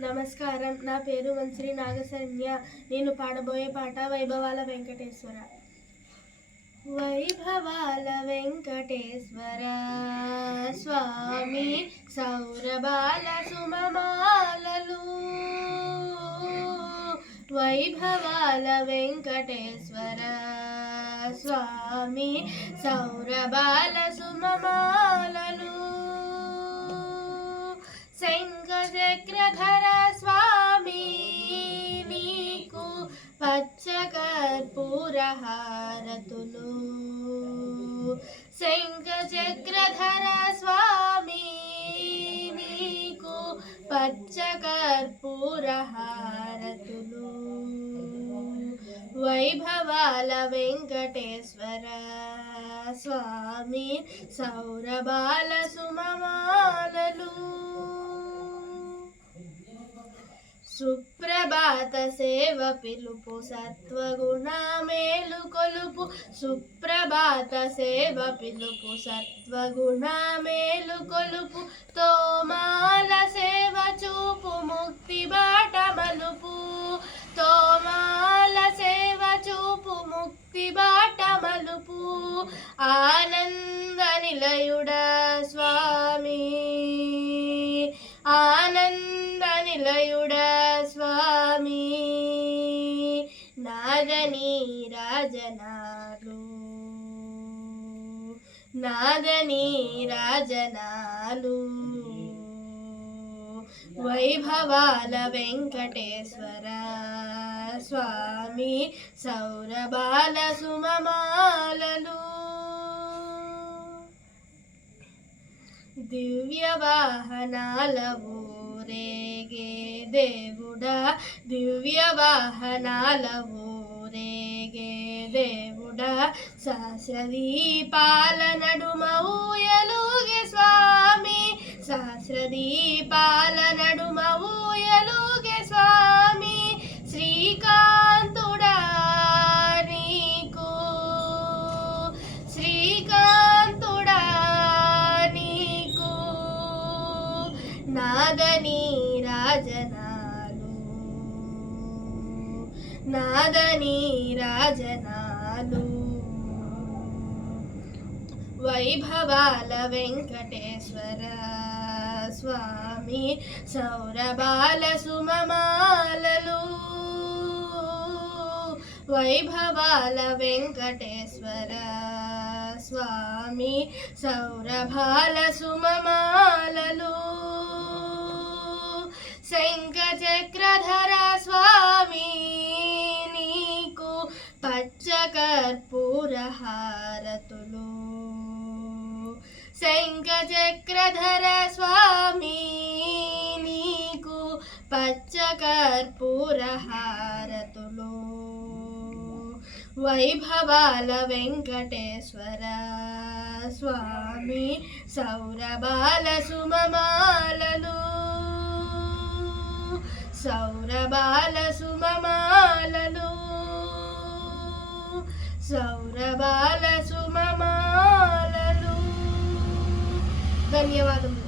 నమస్కారం. నా పేరు మంత్రి నాగశరణ్య. నేను పాడబోయే పాట వైభవాల వెంకటేశ్వర. వైభవాల వెంకటేశ్వర స్వామి సౌరభాల సుమమాలలు. వైభవాల వెంకటేశ్వర స్వామి సౌరభాల సుమమాలలు. శంఖచక్రధర స్వామి నీకు పచ్చ కర్పూర హారతులు. శంఖచక్రధర స్వామి నీకు పచ్చ కర్పూర హారతులు. వైభవాల వెంకటేశ్వర స్వామి సౌరభాల సుమమాలలు. సుప్రభాత సేవ పిలుపు సత్వగుణ మేలు కొలుపు. సుప్రభాత సేవ పిలుపు సత్వగుణ మేలు కొలుపు. తోమాల సేవ చూపు ముక్తి బాట మలుపు. తోమాల సేవ చూపు ముక్తి బాట మలుపు. ఆనంద నిలయుడా స్వామి ఆనంద నిలయుడా స్వామి. నాదని రాజనాలు నాదని రాజనాలు. వైభవాల వెంకటేశ్వర స్వామి సౌరభాల సుమమాలలు. దివ్య వాహనాల ఊరేగే దేవుడా. దివ్య వాహనాల ఊరేగే దేవుడా. సహస్రదీపాల నడుమ ఊయలుగే స్వామి. సహస్రదీపాల నడుమ ఊయలుగే స్వామి. శ్రీకాంతుడా నీకు శ్రీకాంతుడా నీకు నాదని రాజనాలు నాదని రాజనాలు. వైభవాల వెంకటేశ్వర స్వామి సౌరభాల సుమమాలలు. వైభవాల వెంకటేశ్వర స్వామి సౌరభాల సుమమాలలు. శంఖచక్రధర స్వామి నీకు పచ్చ కర్పూర హారతులు. శంఖచక్రధర స్వామి నీకు పచ్చ కర్పూర హారతులు. వైభవాల వెంకటేశ్వర స్వామి సౌరభాల సుమమాలలు. సౌరభాల సుమమాలలు సౌరభాల సుమమాలలు. ధన్యవాదములు.